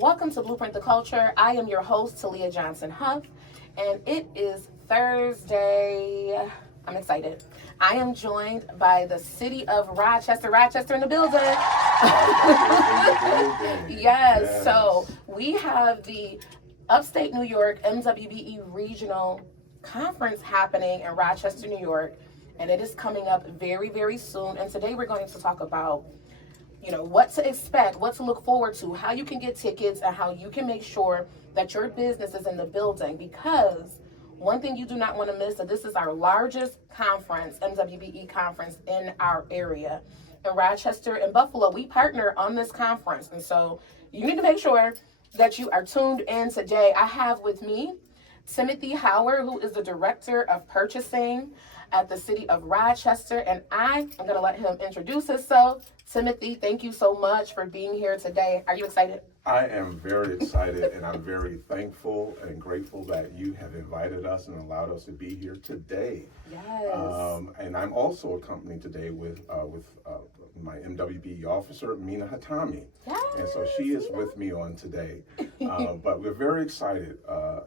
Welcome to Blueprint the Culture. I am your host, Talia Johnson Huff, and it is Thursday. I'm excited. I am joined by the City of Rochester. Rochester in the building. Yes, so we have the Upstate New York MWBE Regional Conference happening in Rochester, New York, and it is coming up very, very soon. And today we're going to talk about what to expect, what to look forward to, how you can get tickets, and how you can make sure that your business is in the building. Because one thing you do not want to miss, that this is our largest conference, MWBE conference in our area. In Rochester and Buffalo, we partner on this conference. And so you need to make sure that you are tuned in today. I have with me Tymothi Howard, who is the Director of Purchasing at the City of Rochester, and I am going to let him introduce himself. Tymothi, thank you so much for being here today. Are you excited? I am very excited, and I'm very thankful and grateful that you have invited us and allowed us to be here today. Yes. And I'm also accompanied today with my MWBE officer, Mina Hatami. Yes. And so she is with me on today. But we're very excited,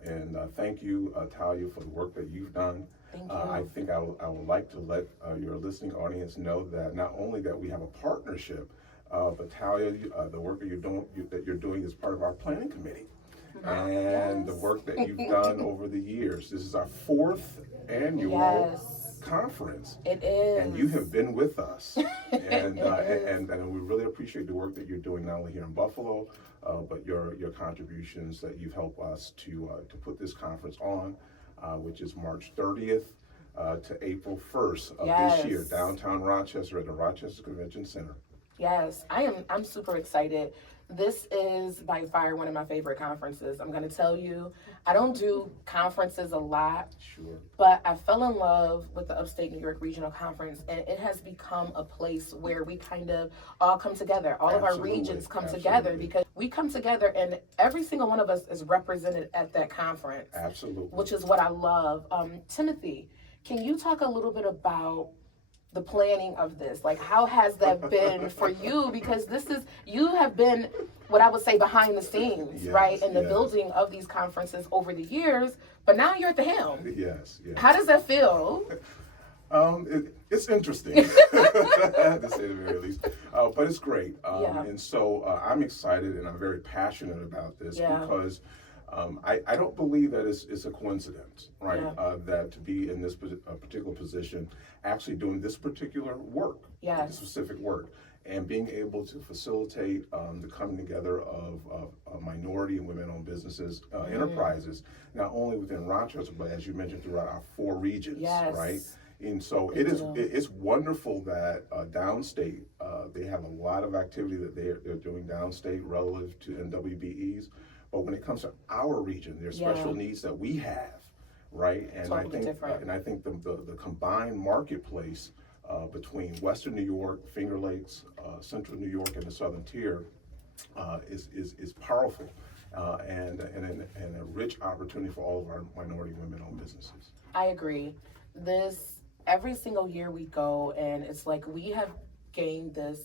and thank you, Talia, for the work that you've done. Thank you. I think I would like to let your listening audience know that not only that we have a partnership, but Talia, the work that you're doing is part of our planning committee, and the work that you've done over the years. This is our 4th annual conference. It is. And you have been with us, and we really appreciate the work that you're doing not only here in Buffalo, but your contributions that you've helped us to put this conference on. Which is March 30th to April 1st of this year, downtown Rochester at the Rochester Convention Center. Yes, I'm super excited. This is by far one of my favorite conferences. I'm going to tell you, I don't do conferences a lot, but I fell in love with the Upstate New York Regional Conference, and it has become a place where we kind of all come together. All of our regions come together, because we come together and every single one of us is represented at that conference. Absolutely. Which is what I love. Tymothi, can you talk a little bit about the planning of this? Like, how has that been for you? Because you have been, what I would say, behind the scenes, right? In the building of these conferences over the years, but now you're at the helm. Yes. How does that feel? It's interesting, to say the very least, but it's great. And so I'm excited and I'm very passionate about this because I don't believe that it's a coincidence, right? That to be in this particular position, actually doing this particular work, this specific work, and being able to facilitate the coming together of minority and women-owned businesses, enterprises, not only within Rochester, but as you mentioned, throughout our 4 regions, right? And so it's wonderful that downstate, they have a lot of activity that they're doing downstate relative to MWBEs. But when it comes to our region, there's special needs that we have, right? And I think the combined marketplace between Western New York, Finger Lakes, Central New York, and the Southern Tier is powerful and a rich opportunity for all of our minority women-owned businesses. I agree. Every single year we go, and it's like we have gained this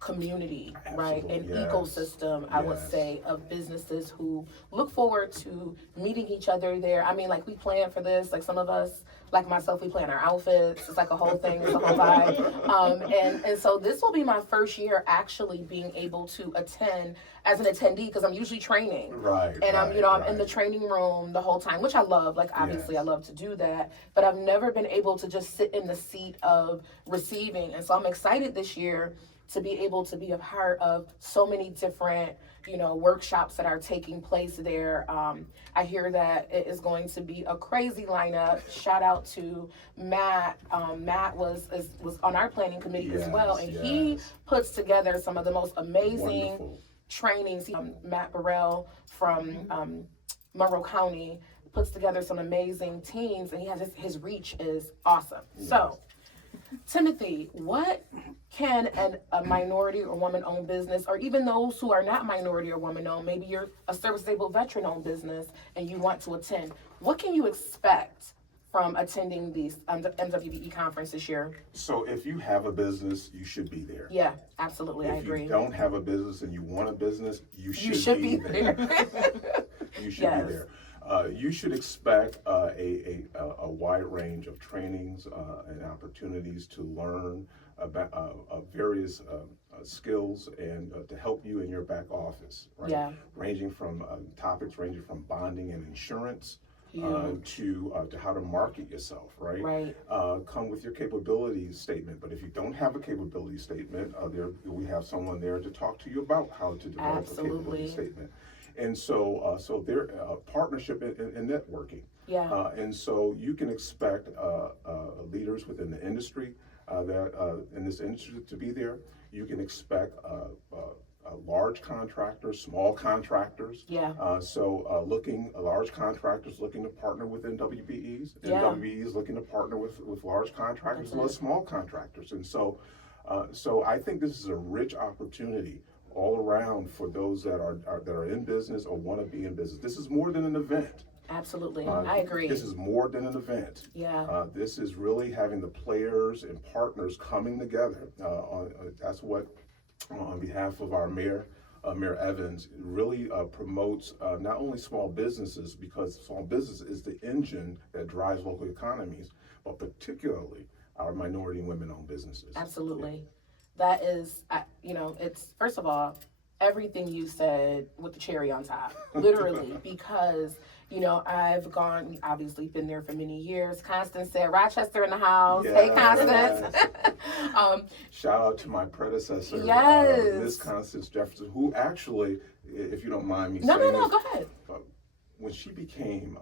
community, right? An ecosystem, I would say, of businesses who look forward to meeting each other there. I mean, like, we plan for this, like some of us, like myself, we plan our outfits. It's like a whole thing, it's a whole vibe. And so this will be my first year actually being able to attend as an attendee, because I'm usually training. And I'm in the training room the whole time, which I love. Like, obviously I love to do that, but I've never been able to just sit in the seat of receiving. And so I'm excited this year to be able to be a part of so many different, workshops that are taking place there. I hear that it is going to be a crazy lineup. Shout out to Matt. Matt was on our planning committee as well, and he puts together some of the most amazing trainings. Matt Burrell from Monroe County puts together some amazing teams, and he has his reach is awesome. So, Tymothi, what can a minority or woman-owned business, or even those who are not minority or woman-owned, maybe you're a service-disabled veteran-owned business and you want to attend, what can you expect from attending these the MWBE conference this year? So if you have a business, you should be there. Yeah, absolutely. I agree. If you don't have a business and you want a business, you should be there. You should be there. You should expect a wide range of trainings and opportunities to learn about various skills and to help you in your back office, right? Yeah. Ranging from topics ranging from bonding and insurance to how to market yourself, right? Right. Come with your capabilities statement. But if you don't have a capability statement, we have someone there to talk to you about how to develop a capability statement. And so there partnership and networking. Yeah. And so you can expect leaders within the industry that in this industry to be there. You can expect large contractors, small contractors. Yeah. Large contractors looking to partner with MWBEs, and MWBEs looking to partner with large contractors as well as small contractors. And so I think this is a rich opportunity all around for those that are in business or want to be in business. This is more than an event. Absolutely, I agree. This is more than an event. Yeah. This is really having the players and partners coming together. That's what, on behalf of our mayor, Mayor Evans, really promotes not only small businesses, because small business is the engine that drives local economies, but particularly our minority and women-owned businesses. Absolutely. Yeah. That is, it's, first of all, everything you said with the cherry on top, literally, because, I've obviously been there for many years. Constance said, Rochester in the house. Yes. Hey, Constance. Shout out to my predecessor, Miss Constance Jefferson, who actually, if you don't mind me saying No, go ahead. When she came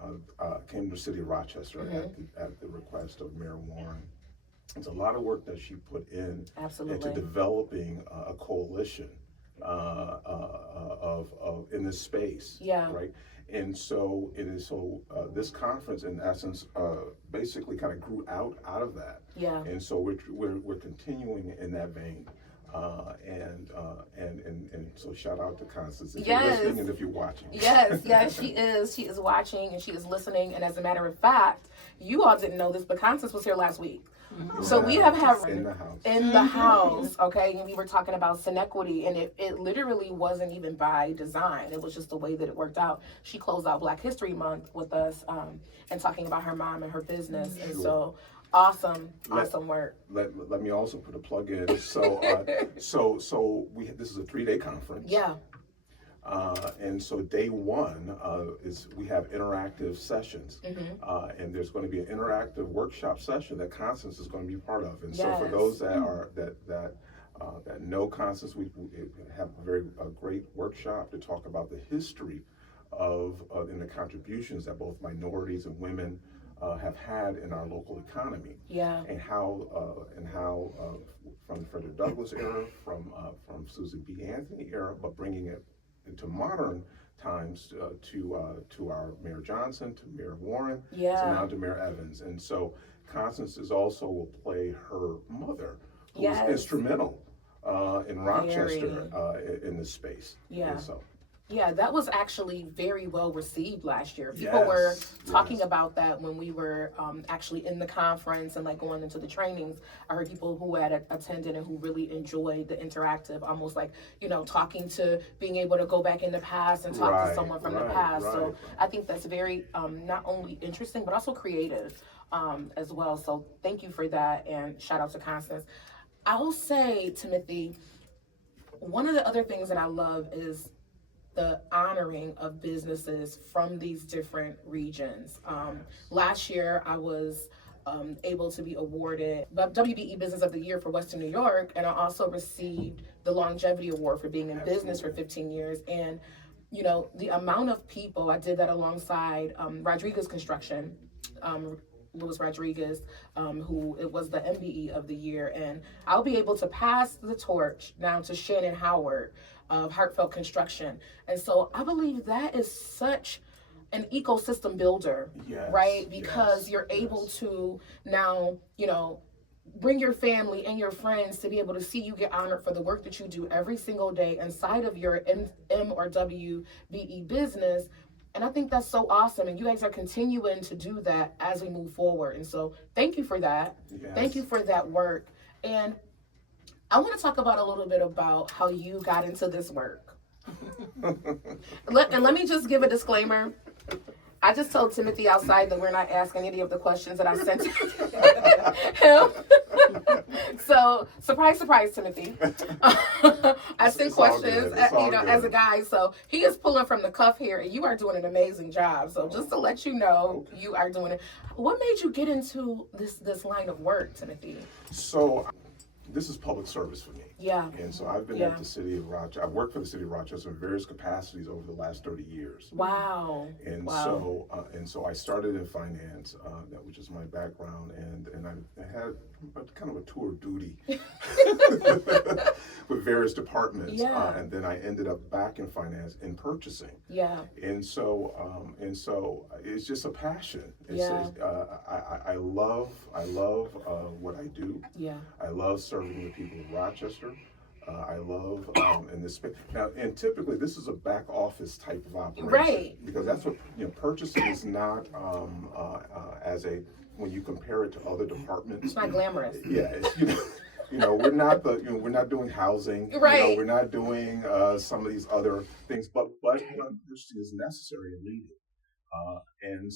to the City of Rochester at the request of Mayor Warren, there's a lot of work that she put in into developing a coalition in this space. Yeah. Right. And so this conference, in essence, basically kind of grew out of that. Yeah. And so we're continuing in that vein. And so shout out to Constance if you're listening and if you're watching. Yes, she is. She is watching and she is listening. And as a matter of fact, you all didn't know this, but Constance was here last week. Mm-hmm. So we have in the house, okay, and we were talking about Synequity, and it literally wasn't even by design. It was just the way that it worked out. She closed out Black History Month with us and talking about her mom and her business. And so awesome work. Let me also put a plug in. So this is a 3-day conference. Yeah. And so day one is we have interactive sessions, and there's going to be an interactive workshop session that Constance is going to be part of. And so for those that know Constance, we have a very great workshop to talk about the history of and the contributions that both minorities and women have had in our local economy. Yeah. And how from the Frederick Douglass era, from Susan B. Anthony era, but bringing it into modern times to our Mayor Johnson, to Mayor Warren, to now to Mayor Evans. And so Constance will play her mother, who was instrumental in Rochester in this space. Yeah. And so. Yeah, that was actually very well received last year. People were talking about that when we were actually in the conference and like going into the trainings. I heard people who had attended and who really enjoyed the interactive, almost like, talking to being able to go back in the past and talk to someone from the past. So I think that's very not only interesting, but also creative as well. So thank you for that, and shout out to Constance. I'll say, Tymothi, one of the other things that I love is the honoring of businesses from these different regions. Last year, I was able to be awarded WBE Business of the Year for Western New York, and I also received the Longevity Award for being in business for 15 years. And, the amount of people, I did that alongside Rodriguez Construction, Louis Rodriguez, who it was the MBE of the year. And I'll be able to pass the torch now to Shannon Howard of Heartfelt Construction. And so I believe that is such an ecosystem builder, right? Because you're able to now, bring your family and your friends to be able to see you get honored for the work that you do every single day inside of your M or WBE business. And I think that's so awesome. And you guys are continuing to do that as we move forward. And so thank you for that. Yes. Thank you for that work. And I want to talk about a little bit about how you got into this work. Let me just give a disclaimer. I just told Tymothi outside that we're not asking any of the questions that I sent him. So, surprise, Tymothi. I sent questions, as a guy. So he is pulling from the cuff here, and you are doing an amazing job. So just to let you know, you are doing it. What made you get into this line of work, Tymothi? So, this is public service for me. Yeah. And so I've been at the City of Rochester. I've worked for the City of Rochester in various capacities over the last 30 years. Wow. And so I started in finance, which is my background, and I had kind of a tour of duty with various departments. Yeah. And then I ended up back in finance in purchasing. Yeah. And so it's just a passion. I love what I do. Yeah. I love serving the people of Rochester. I love in this space now, and typically this is a back office type of operation, right? Because that's what purchasing is not when you compare it to other departments. It's not glamorous. Yeah, it's, we're not doing housing, right? We're not doing some of these other things, but purchasing is necessary and needed. And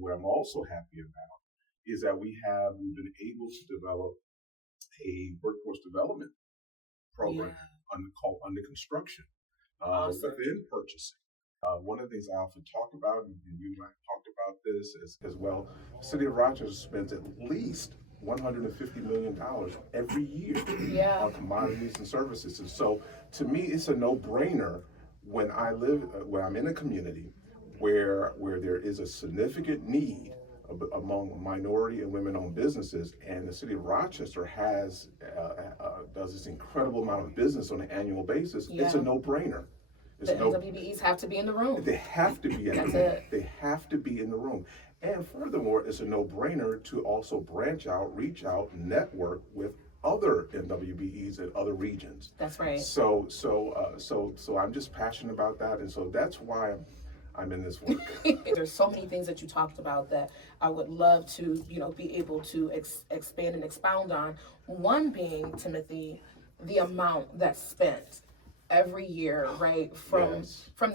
what I'm also happy about is that we've been able to develop a workforce development program under construction within purchasing. One of the things I often talk about, and you and I talked about this as well, the City of Rochester spends at least $150 million every year on commodities and services. And so to me, it's a no-brainer when I'm in a community where there is a significant need among minority and women-owned businesses, and the City of Rochester does this incredible amount of business on an annual basis. It's a no-brainer. The MWBEs have to be in the room. They have to be in the room. They have to be in the room. And furthermore, it's a no-brainer to also branch out, reach out, network with other MWBEs in other regions. That's right. So I'm just passionate about that, and so that's why I'm in this work. There's so many things that you talked about that I would love to, be able to expand and expound on. One being, Tymothi, the amount that's spent every year, right, from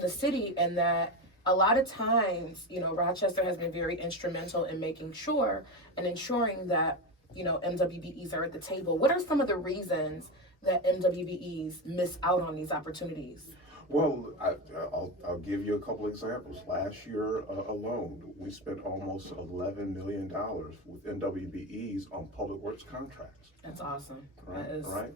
the city, and that a lot of times, Rochester has been very instrumental in making sure and ensuring that, MWBEs are at the table. What are some of the reasons that MWBEs miss out on these opportunities? Well, I'll give you a couple examples. Last year alone, we spent almost $11 million with MWBEs on public works contracts. That's awesome. Right.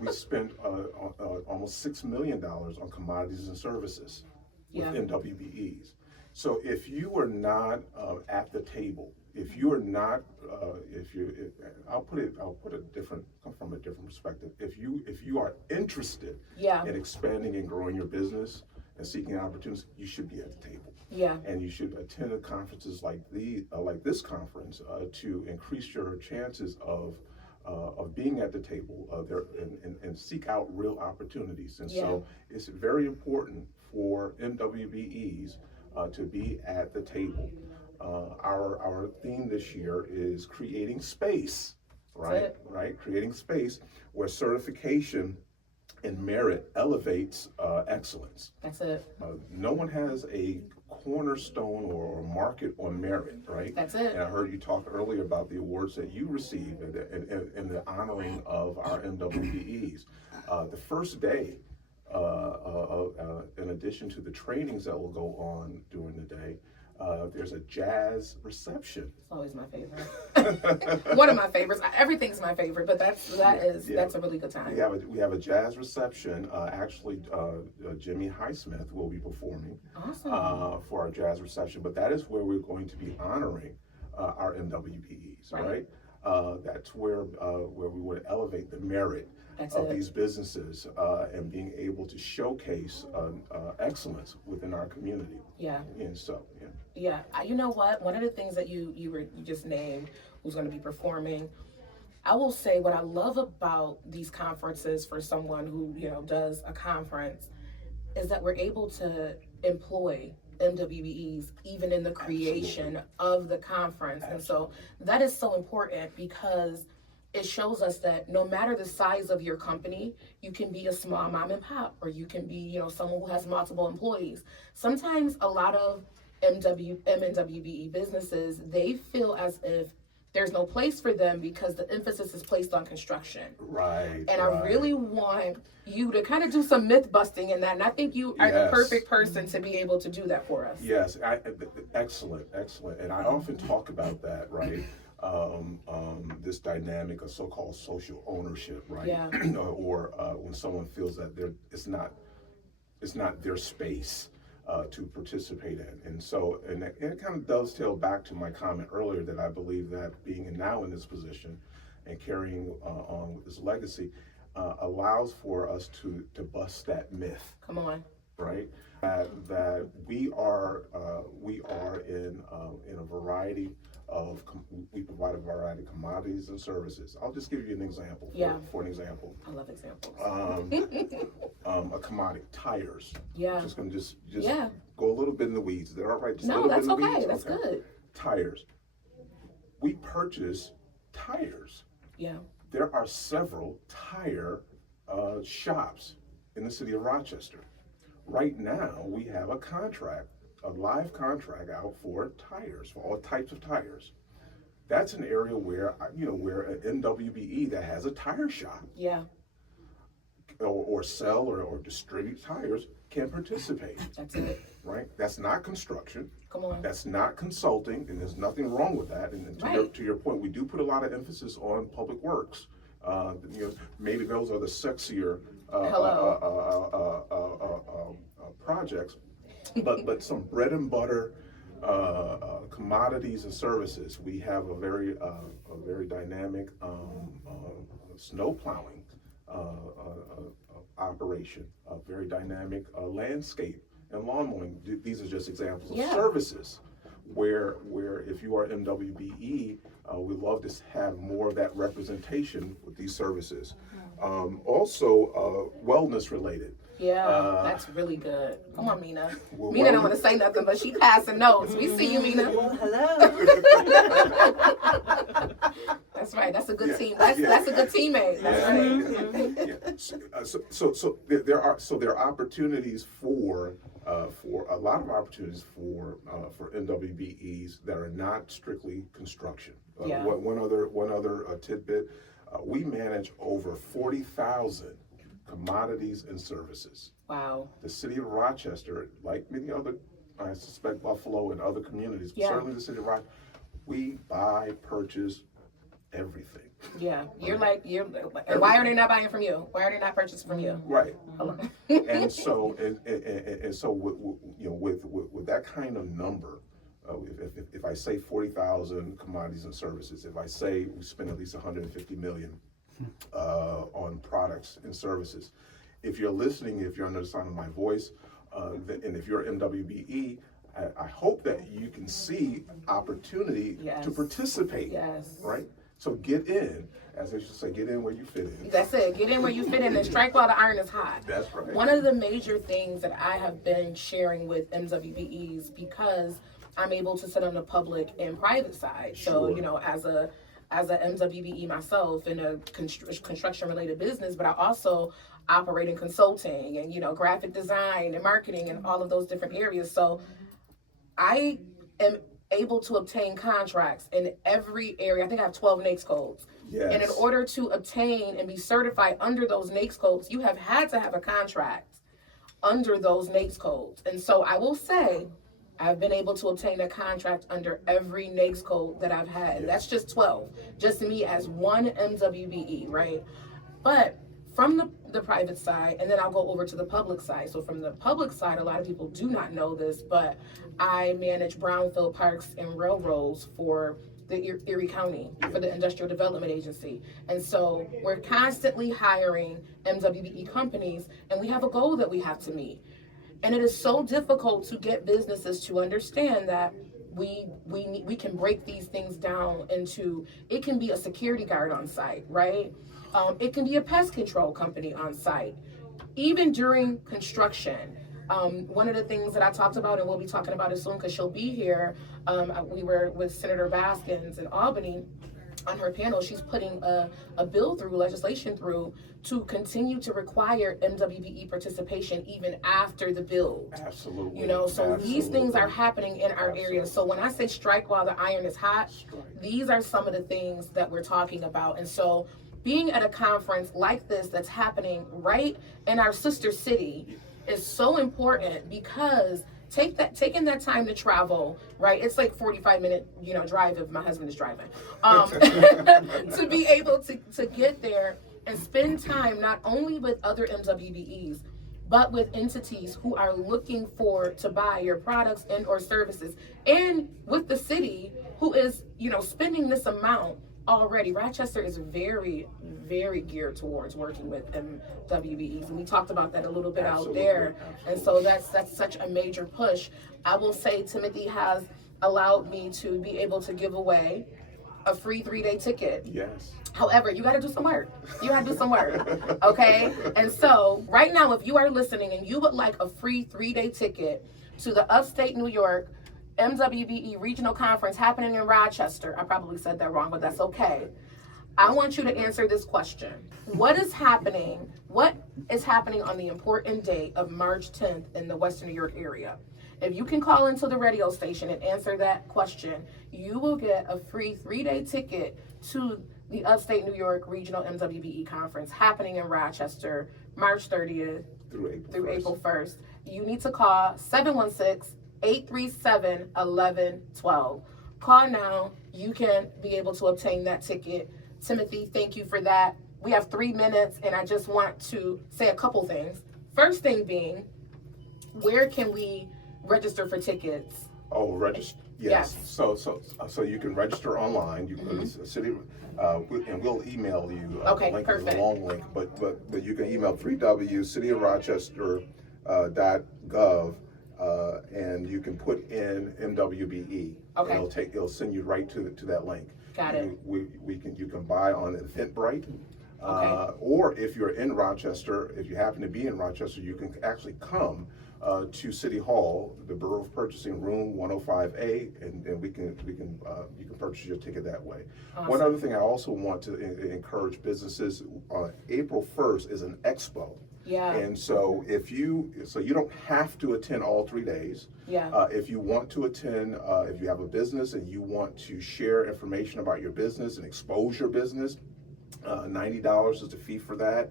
We spent almost $6 million on commodities and services with MWBEs. So if you are not at the table, if you are not, I'll put it come from a different perspective. If you are interested in expanding and growing your business and seeking opportunities, you should be at the table. Yeah. And you should attend conferences like this conference to increase your chances of being at the table and seek out real opportunities. And so it's very important for MWBEs to be at the table. Our theme this year is creating space, right? Creating space where certification and merit elevates excellence. That's it. No one has a cornerstone or market on merit, right? That's it. And I heard you talk earlier about the awards that you received and the honoring of our MWBEs. The first day, in addition to the trainings that will go on during the day, there's a jazz reception. It's always my favorite. One of my favorites. Everything's my favorite, but that's a really good time. We have a jazz reception. Actually, Jimmy Highsmith will be performing for our jazz reception. But that is where we're going to be honoring our MWBEs, right? That's where we would elevate the merit of these businesses and being able to showcase excellence within our community. Yeah. And so, yeah. You know what? One of the things that you just named, who's going to be performing, I will say what I love about these conferences for someone who does a conference is that we're able to employ MWBEs even in the creation of the conference. And so that is so important because it shows us that no matter the size of your company, you can be a small mom and pop, or you can be, someone who has multiple employees. Sometimes a lot of MWBE businesses, they feel as if there's no place for them because the emphasis is placed on construction. Right. And I really want you to kind of do some myth busting in that. And I think you are the perfect person to be able to do that for us. Yes. Excellent. And I often talk about that, right? This dynamic of so-called social ownership, right? Yeah. Or when someone feels that it's not their space to participate in. And so, and it kind of dovetails back to my comment earlier that I believe that being now in this position and carrying on with this legacy allows for us to bust that myth. Come on. Right? That we are in a variety of, we provide a variety of commodities and services. I'll just give you an example. For an example. I love examples. A commodity, tires. Yeah. Just gonna just go a little bit in the weeds. They're all right. Just a little bit in the weeds. That's good. Tires. We purchase tires. Yeah. There are several tire shops in the city of Rochester. Right now, we have a live contract out for tires, for all types of tires. That's an area where, where an MWBE that has a tire shop, or sell or distribute tires can participate. That's it. Right? That's not construction. Come on. That's not consulting, and there's nothing wrong with that. And to your point, we do put a lot of emphasis on public works. Maybe those are the sexier projects, but some bread and butter commodities and services. We have a very dynamic snow plowing operation, a very dynamic landscape and lawn mowing. These are just examples of services where if you are MWBE, we love to have more of that representation with these services. Also, wellness related. Yeah, that's really good. Come on, Mina. Mina don't want to say nothing, but she passing notes. We see you, Mina. Well, hello. That's right. That's a good team. That's a good teammate. That's right. So there are opportunities for a lot of opportunities for MWBEs that are not strictly construction. One other tidbit: we manage over 40,000 commodities and services. Wow. The city of Rochester, like many other, I suspect Buffalo and other communities, but certainly the city of Rochester, we buy, purchase everything. Yeah, why are they not buying from you? Why are they not purchasing from you? Right. And so with that kind of number, if I say 40,000 commodities and services, if I say we spend at least 150 million on products and services, if you're listening, if you're under the sound of my voice, and if you're MWBE, I hope that you can see opportunity to participate. Yes. Right. So get in, as I should say, get in where you fit in. That's it. Get in where you fit in and strike while the iron is hot. That's right. One of the major things that I have been sharing with MWBEs, because I'm able to sit on the public and private side. So, as a MWBE myself in a construction related business, but I also operate in consulting and, graphic design and marketing and all of those different areas. So I am able to obtain contracts in every area. I think I have 12 NAICS codes. Yes. And in order to obtain and be certified under those NAICS codes, you have had to have a contract under those NAICS codes. And so I will say, I've been able to obtain a contract under every NAICS code that I've had. Yes. That's just 12, just me as one MWBE, right? But from the private side, and then I'll go over to the public side. So from the public side, a lot of people do not know this, but I manage brownfield parks and railroads for the Erie County, for the Industrial Development Agency. And so we're constantly hiring MWBE companies, and we have a goal that we have to meet. And it is so difficult to get businesses to understand that we can break these things down into, it can be a security guard on site, right? It can be a pest control company on site. Even during construction, One of the things that I talked about, and we'll be talking about it soon because she'll be here, we were with Senator Baskins in Albany on her panel. She's putting a bill through, legislation through, to continue to require MWBE participation even after the build. Absolutely. You know, so Absolutely. These things are happening in our area. So when I say strike while the iron is hot, these are some of the things that we're talking about. And so being at a conference like this that's happening right in our sister city is so important, because taking that time to travel, right? It's like 45-minute, drive if my husband is driving. To be able to get there and spend time not only with other MWBEs, but with entities who are looking to buy your products and or services, and with the city who is, spending this amount already. Rochester is very, very geared towards working with MWBEs, and we talked about that a little bit out there. And so that's such a major push. I will say Tymothi has allowed me to be able to give away a free 3-day ticket. Yes. However, you got to do some work. Okay? And so right now, if you are listening and you would like a free 3-day ticket to the Upstate New York MWBE Regional Conference happening in Rochester, I probably said that wrong, but that's okay. I want you to answer this question. What is happening on the important date of March 10th in the Western New York area? If you can call into the radio station and answer that question, you will get a free 3-day ticket to the Upstate New York Regional MWBE Conference happening in Rochester, March 30th through April 1st. You need to call 716-837-1112. Call now. You can be able to obtain that ticket. Tymothi, thank you for that. We have 3 minutes, and I just want to say a couple things. First thing being, where can we register for tickets? Oh, register. Yes. So you can register online. You can city, and we'll email you the link. Perfect. Is a long link, but you can email 3w cityofrochester.gov, and you can put in MWBE. Okay. And it'll send you right to that link. Got it. You can buy on Eventbrite. Okay. Or if you're in Rochester, if you happen to be in Rochester, you can actually come to City Hall, the Borough of Purchasing, room 105A, and you can purchase your ticket that way. Awesome. One other thing I also want to encourage businesses, April 1st is an expo. Yeah. And so you don't have to attend all 3 days. Yeah. If you want to attend, if you have a business and you want to share information about your business and expose your business, $90 is the fee for that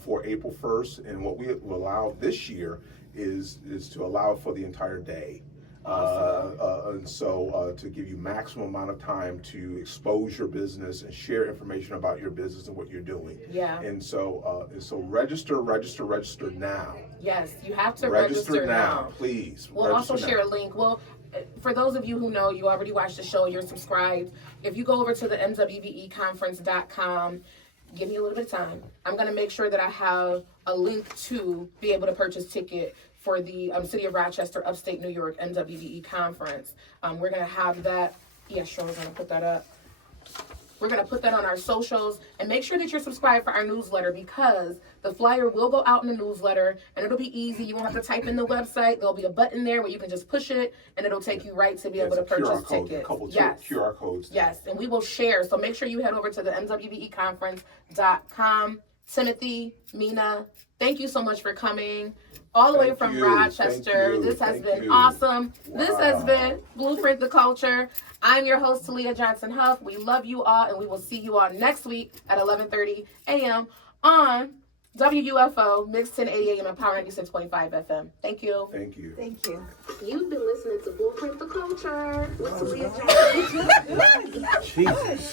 for April 1st. And what we will allow this year is to allow for the entire day. Awesome. And so to give you maximum amount of time to expose your business and share information about your business and what you're doing. Yeah. And so register now. Yes, you have to register now, please. We'll also share a link. Well, for those of you who know, you already watched the show, you're subscribed. If you go over to the MWBEconference.com, give me a little bit of time. I'm going to make sure that I have a link to be able to purchase ticket for the City of Rochester, Upstate New York MWBE Conference. We're going to have that. Yeah, sure, we're going to put that up. We're going to put that on our socials, and make sure that you're subscribed for our newsletter, because the flyer will go out in the newsletter, and it'll be easy. You won't have to type in the website. There'll be a button there where you can just push it, and it'll take you right to be able to purchase tickets. A couple yes. QR codes. Yes, and we will share. So make sure you head over to the MWBEconference.com. Tymothi, Mina, thank you so much for coming all the way from Rochester. This has been awesome. Wow. This has been Blueprint the Culture. I'm your host, Talia Johnson Huff. We love you all, and we will see you all next week at 11:30 a.m. on WUFO, Mix 1080 AM and Power 96.5 FM. Thank you. Thank you. Thank you. You've been listening to Blueprint the Culture with Talia Johnson. Jesus.